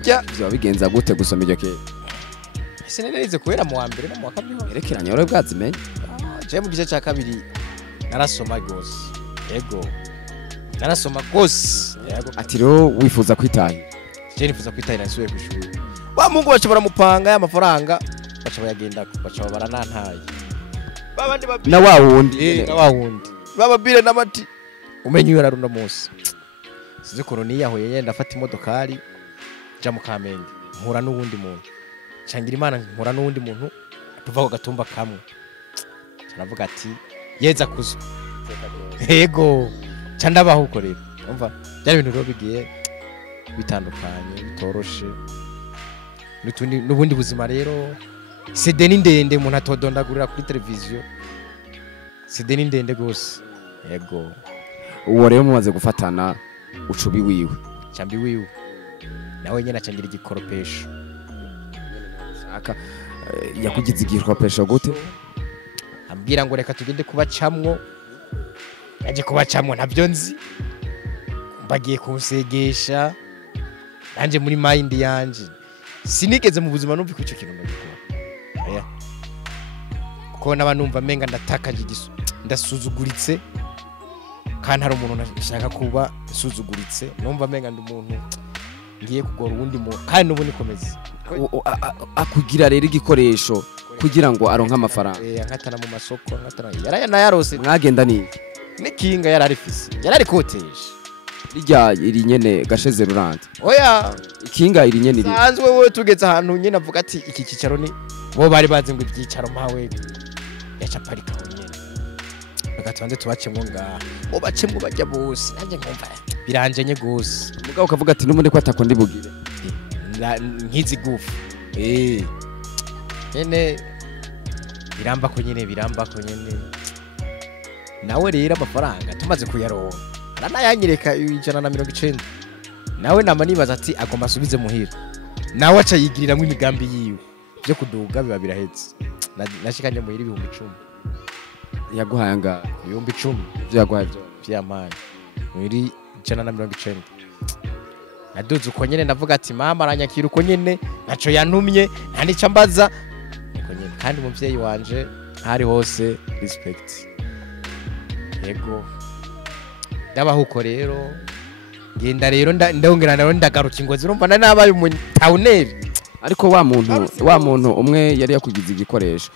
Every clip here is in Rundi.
burya byo bigenza gute gusoma iryo kera sineneze kubera mu wa mbere no mu wa kabiri yerekeranye ore bwazimenye je mu gice cya kabiri narasoma gose yego narasoma gose yego ati rero wifuza kwitahira je nifuza kwitahira nsuye ku ishuri wa mungu bashobora mupanga y'amafaranga bacha bayagenda bacha baranantaye babandi babiri na wa wundi na wa wundi bababire namati umenye yara runo munsi size koroni yaho yenda afata imodokari ja mu Kamenge mpura n'uwundi muntu cangira Imana mpura n'uwundi muntu tuva ku gatumba kamwe caravuga ati yeza kuzwa yego candabaho uko rero umva byari ibintu rero bigiye bitandukanye bitoroshe n'ubundi buzima rero CD ni ndende umuntu atodondagurira kuri televiziyo CD ni ndende gose yego uwo rero mumaze gufatana ucubi wiwe cambi wiwe nawe nyene acangira igikoropesho aka yakugize igikoropesho gute ambwira ngo reka tugende kubacamwo yaje kubacamwo ntavyo nzi mbagiye kunsegesha nanje muri mind yanje sinigeze mu buzima numva icyo kintu nabikora aya kuko nabanumva menga ndatakaje igisu ndasuzuguritse kandi hari umuntu nashaka kuba suzuguritse numva menga ndi umuntu ngiye kugora uwundi mu kandi nubu nikomeze akugira rero igikoresho kugira ngo aronka amafaranga nkatana mu masoko nkatana yarayarose mwagenda ni kinga yararifise yararikoteje rijya iri nyene gasheze rurante oya ikinga iri nyene iri sanzwe wowe tugeze ahantu nyene avuga ati iki kicaro ni bo bari bazi ngo ibyicaro mpawe yacaparika nyene bagatanze tubacemwo ngaha bo bacemwo bajya bose nanjye nkumva biranjenye gose mugabo ukavuga ati n'umundi ko atakondi bugire nkizi gufu nyene biramba ko nyene nawe rero amafaranga tumaze kuyaronka aranayanyereka 190 nawe nama nibaza ati agomba asubize muhira nawe aca yigiriramwe imigambi yiwe byo kuduga biba birahetse nashikanye muhira 10,000 yaguhaye anga 10,000 byaguhaye byo byamaye muri 190 naduze uko nyene ndavuga ati mama aranyakira uko nyene naco yantumye nta nica mbaza uko nyene kandi umuvyeyi wanje hari hose respect yego ndabaho uko rero ngenda rero ndongera nawe ndagaruka Ngozi urumva nabaye umutauneri ariko wa muntu umwe yari yakugize igikoresho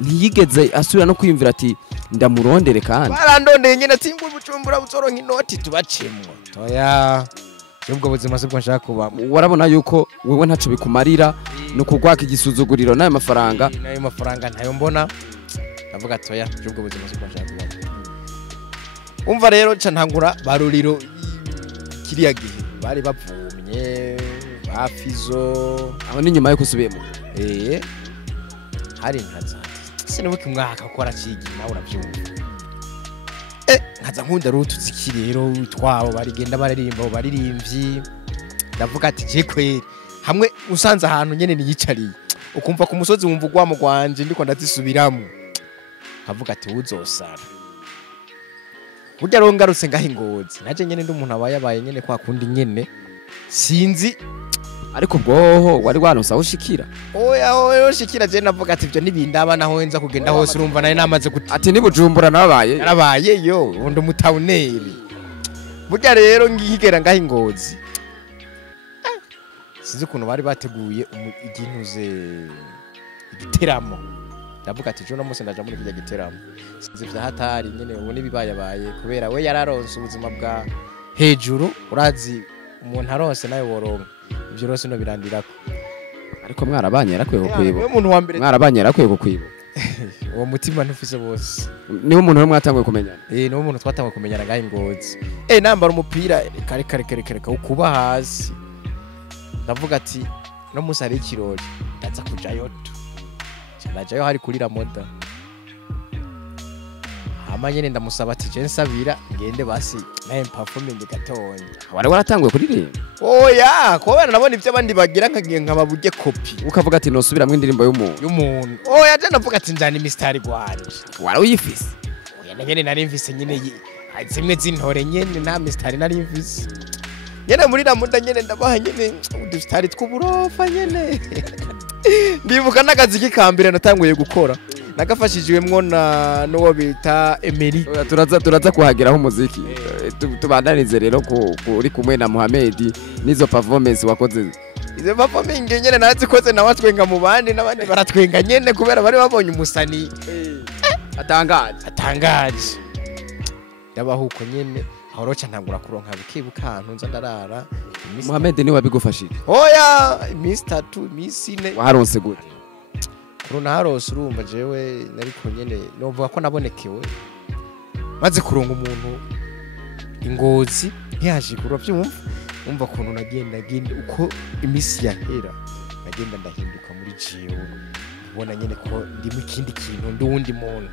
ntiyigeze asubira no kwiyumvira ati ndamurondere kandi barandondeye nyene ati ngo Bujumbura buzoronka inoti tubacemwa toya ubwo buzima sibwo nshaka kuba warabona yuko wewe ntaco bikumarira no kugwaka igisuzuguriro nayo mafaranga ntayo mbona ndavuga toya ubwo buzima sibwo nshaka kuba umva rero ca ntangura baruriro kiriya gihe bari bavumye bafizo aho ni nyuma yo kusubiyemo hari nkaza sinibuke mwaka ukora cigi nawe uravyumva nkaza nkunda rutuziki rero twabo barigenda baririmba baririmbyi ndavuga ati je kweri hamwe usanze ahantu nyene niyicariye ukumva ku musozi wumva ugwamo gwanje ndiko ndazisubiramo kavuga ati uzosara burya rongarutse ngaho Ngozi naje nyene ndi umuntu abaye nyene kwa kundi nyene sinzi ariko bwoho wari waronsa aho ushikira oya shikira je navuga ati byo nibindaba naho nza kugenda hose urumva naye namaze ati ni Bujumbura narabaye yo undi mutauneri burya rero ngihigera ngaho Ngozi sinzi ukuntu bari bateguye igiteramo ndavuga ati jono mose ndaja muri kijya giteramo sinzi vya hatari nyene ubu nibibayabaye kubera we yararonse ubuzima bwa hejuru urazi umuntu aronse nayo woronka ibyo rose no birandirako ariko mwarabanye yarakwiye kukwiba umuntu wa mbere mwarabanye yarakwiye kukwiba uwo mutima ntufise bose niwo umuntu mwatanguye kumenyana niwo umuntu twatanguye kumenyana ngaho Ngozi nambara umupira kare ukuba hasi ndavuga ati no musari ikirori ndaza kujayo najayo hari kurira moda hama nyene ndamusaba ati je nsabira ngende basi naye performing gatonya wari waratanguye kuririmba oya kubera nabona ivyo abandi bagira nkagiye nkababurye copy ukavuga ati no subiramwe indirimbo y'umuntu oya je ndavuga ati njani mistari gwanje wari uyifise oya nyene nari mvise nyene zimwe z'intore nyene nta mistari nari mvise nyene muri ramunda nyene ndabaha nyene udustari tw'uburofa nyene ndibuka n'akazi k'ikambere natanguye gukora nagafashijwemwo na n'uwo bita Eric. turaza kuhageraho umuziki tubandanize rero uri kumwe na Mohamed nizo performance wakoze. Izo performance nyene narazikoze nawe atwenga mu bandi n'abandi baratwenga nyene kubera bari babonye umusani atangaje ndabahuko nyene ahoroca ntangura kuronka bukibukantu nza ndarara. Mohamed ni wabigufashije? Oya iminsi 3 iminsi 4 waharonse gute? Kuruna harose urumva jewe nariko nyene novuga ko nabonekewe maze kuronga umuntu Ngozi ntiyashikura vyumva umva kuntu nagenda uko imisi yahera nagenda ndahinduka muri jewe ubona nyene ko ndi mu kindi kintu ndi wundi muntu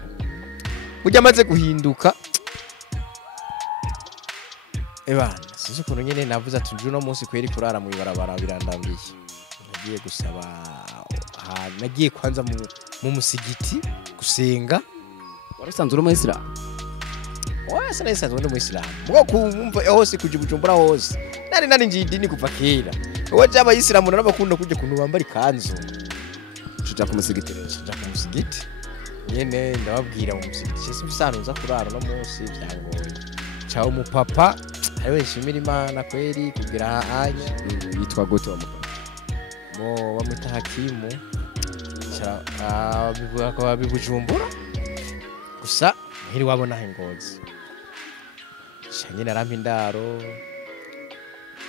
ujya maze guhinduka ebana sinzi ukuntu nyene navuze ati njuno munsi kweri kurara mu ibarabara birandambiye nagiye gusaba nagiye kwanza mu musigiti gusenga. Warisanzwe uri Muislam? Oya sinasanzwe ndi Muislam mugo kumva hose kuja Bujumbura hose nari nje idini kuva kera woje abayisilamu n'abakunda kujya kuntu bambara ikanzu tuja ku musigiti nyene ndababwira mu musigiti cyese bisanzwe kurara no munsi byangoye caho mu papa ariwe nshimira Imana kweri kugira anya yitwa gute wa mupapa mo bamwita Hakimu bivuga ko babibujumbura gusa hiri wabona Ngozi cyane narampa indaro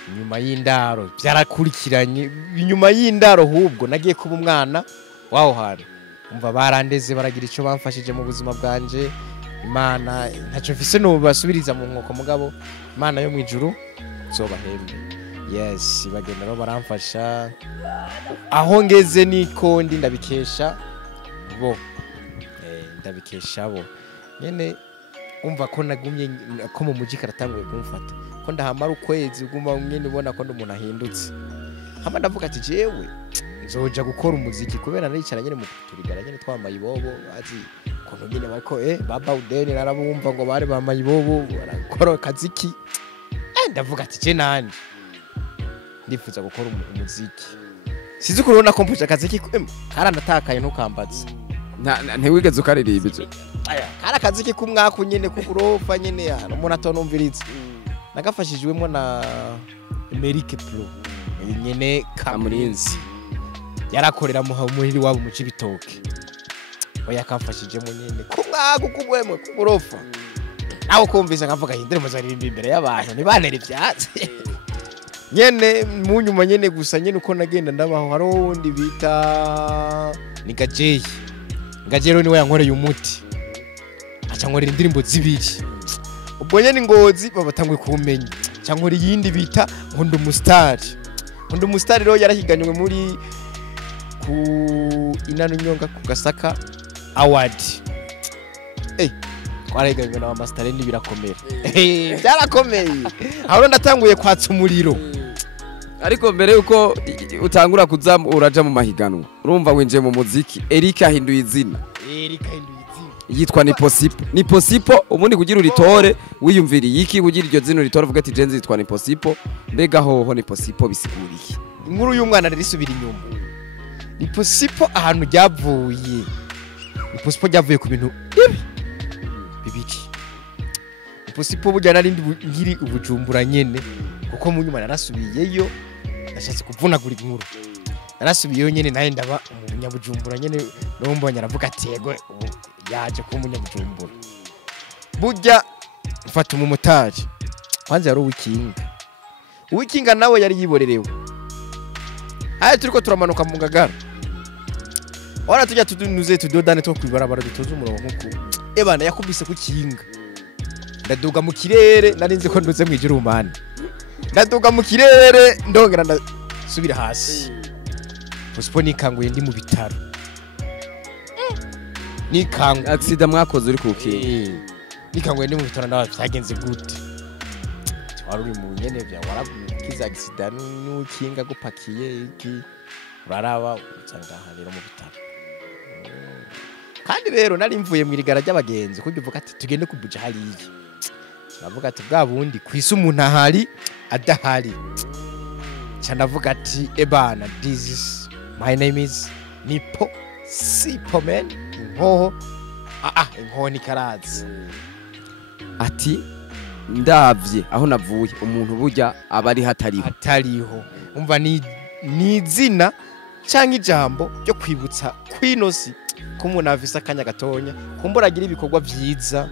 inyuma y'indaro byarakurikiranye inyuma y'indaro hubwo nagiye kuba umwana waho hari umva barandeze baragira ico bamfashije mu buzima bwanje Imana ntaco mfise no basubiriza mu nkoko mugabo Imana yo mwijuru zobahembe. Yes bagenda no baramfasha aho ngeze niko ndi ndabikesha bo nyene umva ko nagumye ko mu muji karatanguye kumfata ko ndahamara ukwezi uguma nyene ubona ko umuntu ahindutse hama ndavuga ati jewe nzoja gukora umuziki kubera naricara nyene mu turigara nyene twambaye ibobo azi kono nyene bariko baba udeni narabumva ngo bari bambaye ibobo barakora akaziki ndavuga ati je nanje ndifuza gukora umuziki sizi kurona kompoje akaziki karandatakaye ntukambaze ntiwigeze ukaririmba ibyo kara akaziki kumwaka nyene kukurofa nyene yana umuntu atonumviriza nagafashijwemo na Eric Pro nyene Kamurinzi yarakorera muhiri wabo mu Cibitoke oya kamfashijemo nyene kumwaka kubwemwe kukurofa nawo kumvise nkavuga hindire muzaririmba imbere y'abantu nibanera ivyatsi nyene munyuma nyene gusa nyene uko nagenda ndabaho hari wundi bita ni Gajero niwe yankoreye umuti aca nkorera indirimbo zibiri ubwo nyene Ngozi babatangwe kumenya aca nkorera yindi bita Nkundo Mustari ro yarahiganywe muri ku inano nyonga ku Gasaka Award twarahiganywe na Master ni birakomera byarakomeye aho ndatanguye kwatsa umuriro ariko mbere yuko utangura kuza uraja mu mahiganwa urumva winje mu muziki Eric ahinduye izina yitwa Nipo Sipo ubundi kugira uritore wiyumviriye iki kugira iryo zina uritore uvuga ati jenzi yitwa Nipo Sipo mbega hoho Nipo Sipo bisiguriye inkuru y'umwana risubira inyuma Nipo Sipo ahantu ryavuye Nipo Sipo ryavuye ku bintu bibiki Nipo Sipo burya narindi ngiri ubujumbura nyene kuko mu nyuma narasubiyeyo nashatse kuvunagura inkuru narasubiyeyo nyene naye ndaba umunyabujumbura nyene nombonye aravuga atego yaje ku umunyabujumbura burya mfata umumotari kwanza yari uwikinga nawe yari yiborerewe turiko turamanuka mu Ngagara ora tujya tudunuze tudodane to kwibarabara dutoza umurongo nkuko ebana yakubise ku kinga ndaduga mu kirere narinzi ko nduze mwijuru umane ndaduga mu kirere ndongera ndasubira hasi Sipo nikanguye ndi mu bitaro nikanguye accident mwakoze uri kukinga nikanguye ndi mu bitaro ndabaye byagenze gute wari uri mu nyene bya warakiza accident n'ukinga gupakiye iki uraraba utsanga rero mu bitaro kandi rero nari mvuye mu irigara ry'abagenzi kujya uvuga ati tugende kubuja hariye navuga ati bwa bundi kwisi umuntu ahari adahari cyanavuga ati ebana this is my name is Nipo Sipo man inkoho inkoho ni karazi ati ndavye aho navuye umuntu burya abari hatariho umva ni izina cyangwa ijambo ryo kwibutsa kwinosi ko umuntu afise akanya gatonya kumbura agira ibikorwa byiza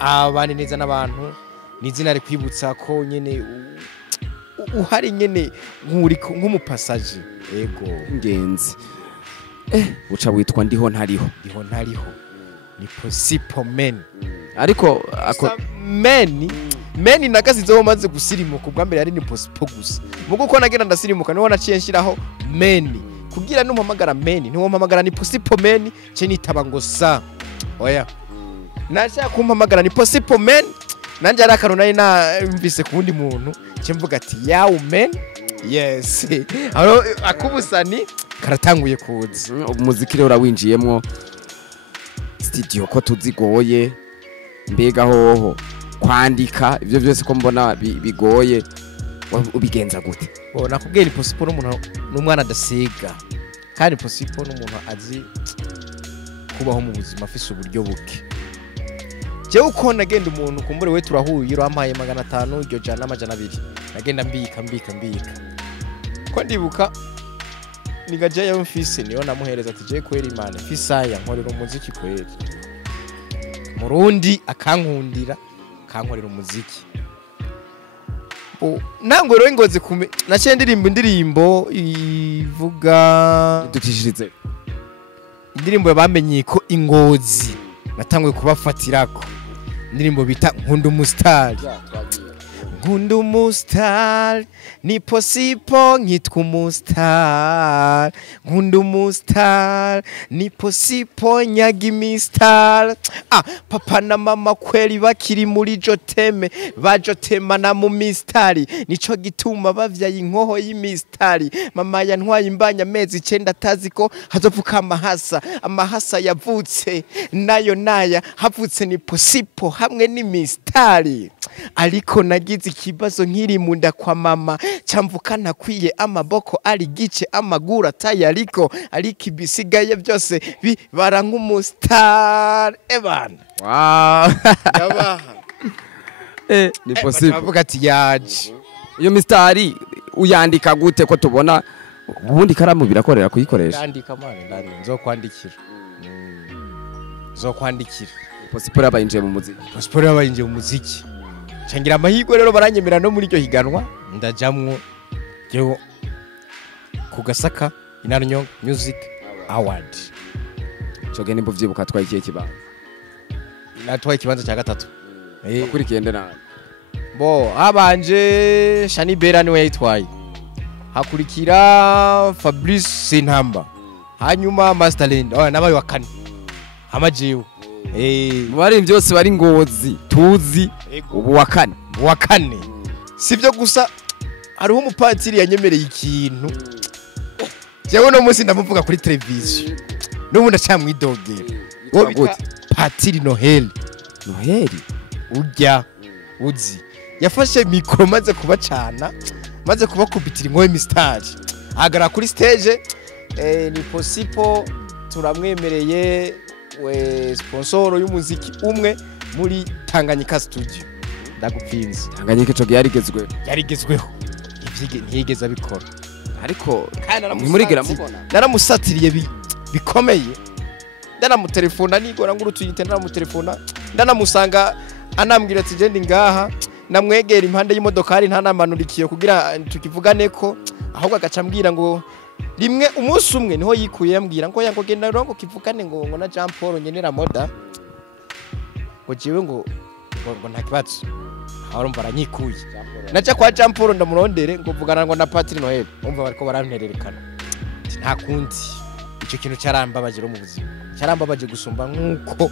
abane neza n'abantu ni izina rikwibutsa ko nyene uhari nyene nk'umupasaje yego ingenzi uca witwa ndiho ntariho Nipo Sipo men ariko meni nagasizeho maze gusirimuka ubwa mbere yari Nipo Sipo gusa mugo ko nagenda ndasirimuka niho naciye nshiraho meni kugira numpamagara meni niho mpamagara Nipo Sipo meni cye nitaba ngo sa oya nashaka kumpamagara Nipo Sipo meni nanje ari akantu nari namvise ku wundi muntu cye mvuga ati yawu meni yes akubusani karatanguye kuza umuziki rero urawinjiyemwo studio ko tuzigoye mbega hoho kwandika ivyo byose ko mbona bigoye ubigenza gute nakubwiye Nipo Sipo n'umwana adasiga kandi Nipo Sipo n'umuntu azi kubaho mu buzima afise uburyo buke jewe uko nagenda umuntu kumbure we turahuye urampaye 500 iryo jana amajana 2 nagenda mbika ko ndibuka nigaje ya mfise niyo namuhereza ati je kwera Imana mfisaya nkorera umuziki kwera Murundi akankundira kankorera umuziki nango rero Ngozi naciye indirimbo ivuga dutishirize indirimbo yabamenye ko Ngozi natanguye kubafatirako indirimbo bita nkunda umustar Nipo Sipo nkitwa umustar nkunda umustar Nipo Sipo nyagi mistar papa na mama kweli bakiri muri joteme bajotemana mu mistari nico gituma bavyaye inkoho y'imistari mama yantwaye imbanya amezi 9 atazi ko hazovuka amahasa yavutse nayo naya havutse Nipo Sipo hamwe n'imistari ariko nagize ikibazo nkiri munda kwa mama camvuka nakwiye amaboko ari gice amaguru ataye ariko ibisigaye byose bibara nk'umustar ebana yabaha Nipo Sipo avuga ati yaje iyo mistari uyandika gute ko tubona ubundi karamu birakorera kuyikoresha yandika mane nzokwandikira Nipo Sipo yabayinjiye mu muziki changira amahirwe rero baranyemera no muri iryo higanwa ndajamwo yo kugasaka Impano Music Award coge nimbo vyibuka twaye ikihe kibanza natwaye ikibanza cya 3 kuri na abanje Shani Bera niwe yitwaye hakurikira Fabrice Sintamba hanyuma Masterland nabaye wa 4 amajiwe bari byose bari Ngozi tuzi ubu wa 4 sivyo gusa hariho umupatiri yanyemereye ikintu jewe no munsi ndamuvuga kuri televiziyo n'ubu ndacamwidogera wo bita Patiri Noheli ujya uzi yafashe mikro maze kubacana maze kubakubitira inkowe mistari agara kuri stage Nipo Sipo turamwemereye we sponsoro y'umuziki umwe muri Tanganyika studio ndagupfinze Tanganyika coge yarigezweho ntiyigeze abikora ariko murigira mubona naramusatiriye bikomeye ndanamutelefona nigora nguru tuyite ndanamutelefona ndanamusanga anambwira ati je ndi ngaha namwegera impande y'imodokari ntanamanurikiye kugira tukivugane ko ahubwo agacambwira ngo rimwe umunsi umwe niho yikuye yambwira ngo yango genda rongo kivugane ngo na Jean Paul nyenera moda ngo jiwe ngo nta kibazo harumva aranyikuye naca kwa Jean Paul ndamurondere ngo vugana ngo na Patiri Noheli umva bariko barantererekana nta kundi icyo kintu cyarambabaje mu buzima cyarambabaje gusumba nkuko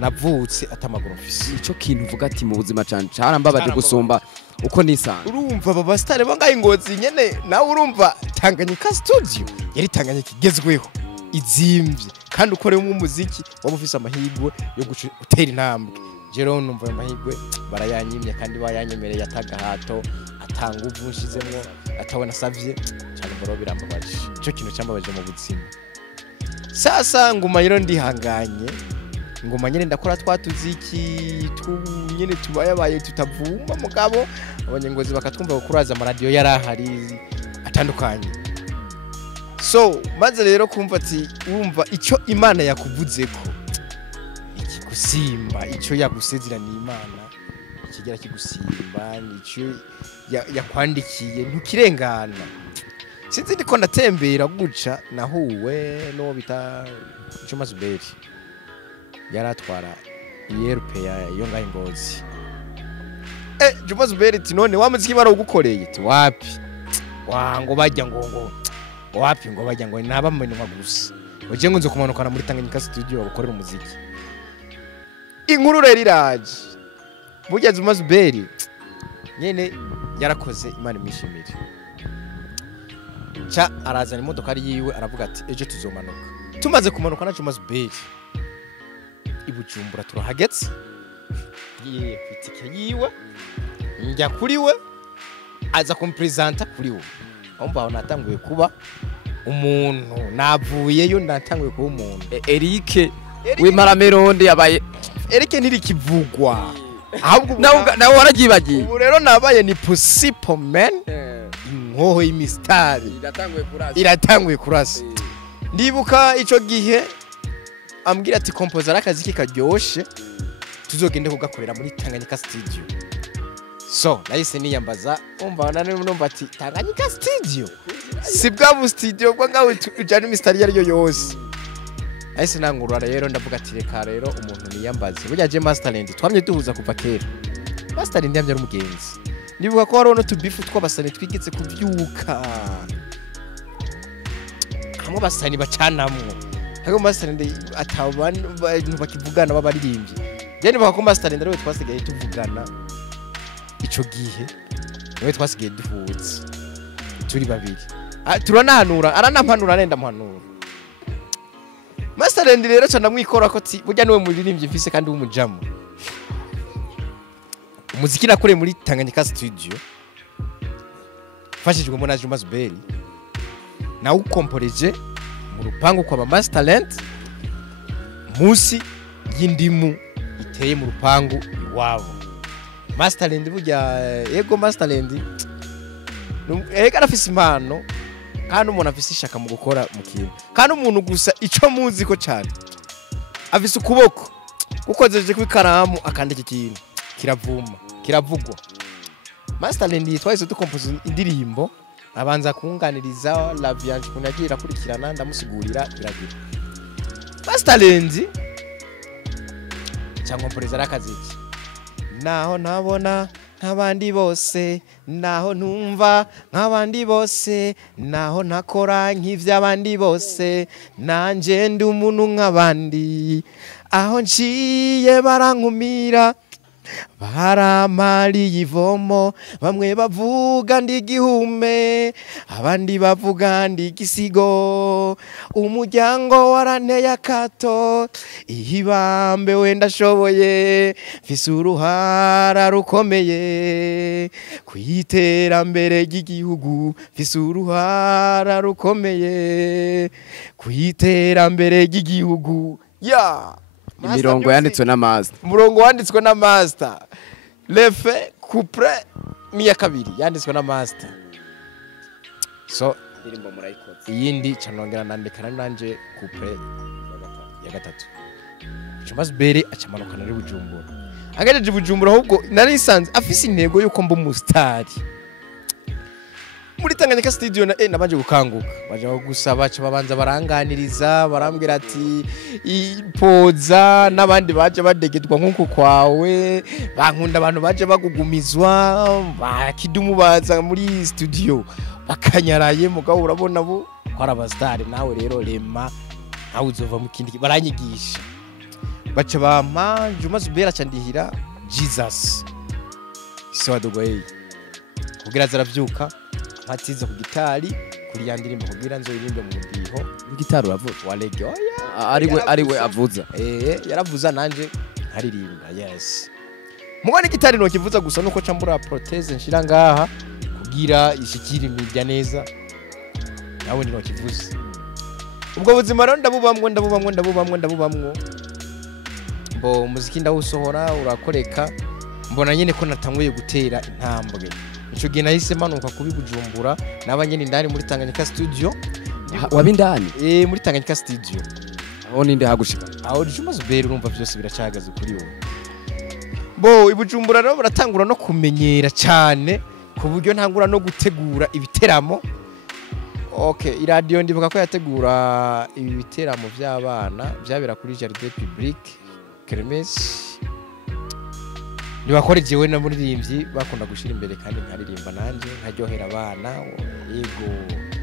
navutse atamaguru mfise ico kintu uvuga ati mu buzima cyane cyarambabaje gusumba uko nisanga urumva baba star bangaye Ngozi nyene nawe urumva Tanganyika studio yari Tanganyika igezweho izimvye kandi ukoreye mu muziki waba ufise amahirwe yo gutera intambwe jero numva ayo mahirwe barayanyimye kandi bayanyemereye atagahato atanga uvu nshizemo atabona savye cyane mboro birambabaje ico kintu cyambabaje mu buzima sasa nguma rero ndihanganye nguma nyene ndakora twatuziki nyene tubayabaye tutavuma mugabo abanyengozi bakatwumva gukuraza amaradio yarahari atandukanye so maze rero kumva ati wumva ico Imana yakuvuzeko ikigusimba ico yagusezerana Imana ikigera kigusimba nico yakwandikiye ntukirengana sinzi ndiko ndatembera guca nahuwe no bita Juma Zuberi yaratwara yerupe yo ngahe Ngozi Juma Zuberi ati none wamuziki barawugukoreye ati wapi wango bajya ngo wapi ngo bajya ngo nabamenywa gusa uje ngo nzo kumanukana muri Tanganyika studio bakorera umuziki inkuru rero iraje burya Juma Zuberi nyene yarakoze Imana imishimire cha arazana imodoka ari yiwe aravuga ati ejo tuzomanuka tumaze kumanuka na Juma Zuberi ibujumbura turahagetse yiye kwitike yiwe njya kuri we aza kumpresenta kuri we omba natanguye kuba umuntu navuyeyo natanguye kuba umuntu Eric w'Imarameronde yabaye Eric ntirikivugwa ahubwo nawe waragibagiye ubu rero nabaye Nipo Sipo man inkoho y'imistari iratanguye kurasa ndibuka ico gihe ambwira ati composer akazi kikaryoshe tuzogende kugakorera muri Tanganyika studio so nahise niyambaza umva numva ati Tanganyika studio si bwa studio bwo ngaho ujana imistari yari yo yose nahise nangurura rero ndavuga ati reka rero umuntu niyambaze burya je Masterland twamye duhuza kuva kera Masterland yamye ari umugenzi ndibuka ko hariho no tubifu twabasani twigeze kubyuka hamwe basani bacanamwo hago Masterland atabantu bakivugana babaririmbye je ndibuka ko Masterland rero twasigaye tuvugana ico gihe niwe twasigaye duhuza turi babiri turanahanura aranampanura nenda mpanura Masterland rero cyane mwikora ko ati burya niwe muririmbye mfise kandi w'umujamu umuziki nakore muri Tanganyika studio fashijwe na Juma Zuberi na ukomporeje mu rupangu kwa Masterland musi y'indimu iteye mu rupangu iwabo Masterland burya yego Masterland ega afise impano kandi umuntu afise ishaka mu gukora mu kintu kandi umuntu gusa ico muzi ko cyane afise ukuboko ukozeje kw'ikaramu akandika ikintu kiravugwa Masterland yitwaye dukompoza indirimbo abanza kunganiriza love yanje kunagira kurikirana ndamusigurira iragira Masterland cyangwa mporeza rakaziki naho nabona nk'abandi bose naho ntumva nk'abandi bose naho nakora nk'ivy'abandi bose nanje ndi umuntu nk'abandi aho nciye barankumira baramari yivomo bamwe bavuga ndi igihume abandi bavuga ndi igisigo umuryango waranteye akato ihibambe wenda shoboye mfise uruhara rukomeye kwiterambere ry'igihugu mfise uruhara rukomeye kwiterambere ry'igihugu imirongo yanditswe na master umurongo wanditswe na master lefe couple miya kabiri yanditswe na master so indirimbo murayikoze iyindi canongera nandikana nanje couple ya gatatu Juma Zuberi acamanukana ari Bujumbura agejeje Bujumbura ahubwo narisanze afise intego yuko mba umustari muri Tanganyika studio nabanje gukanguka baje gusaba babanza baranganiriza barambwira ati ipoza nabandi baje badegedwa nkuko kwawe bankunda abantu baje bagugumizwa bakidumu baza muri studio bakanyaraye mugabo urabona bo kwara abastari nawe rero rema nawe uzova mu kindi baranyigisha bace bampa Juma Zuberi acandihira Jesus so wadogoye kugira zaravyuka hatiza ku gitari kuri yandirimbo kugira nzo irimbe mu ndiho gitari uravuza walege ariwe avuza yaravuza nanje nkaririmba yes mugo ni gitari no kivuza gusa nuko cambura prothèse nshira ngaha kugira ishikira imirya neza nawe ni no kivuza ubwo buzima rero ndabubamwo mbo umuziki ndawusohora urakoreka mbona nyene ko natanguye gutera intambwe ico gihe nahise manuka kubibujumbura nabanyene ndari muri Tanganyika studio wabindani muri Tanganyika studio aho ninde hagushika aho Jumaze bere urumva byose biracagaze kuri wowe bo ibujumbura rero baratangura no kumenyera cyane ku buryo ntangura no gutegura ibiteramo okay iradio ndivuga ko yategura ibi biteramo by'abana byabera kuri Jardin Public Kermes nibakore jewe na muririmbyi bakunda gushira imbere kandi nkaririmba nanje nkaryohera abana yego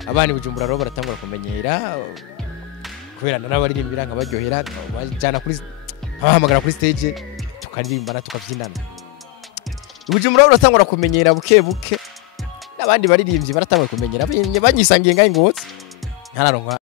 abana ibujumbura rero baratangura kumenyera kubera n'abaririmbira nkabaryohera bajana kuri abahamagara kuri stage tukaririmba tukavyinana ibujumbura rero baratangura kumenyera buke n'abandi baririmbyi baratangura kumenyera banyisangiye ngaye Ngozi ntararonka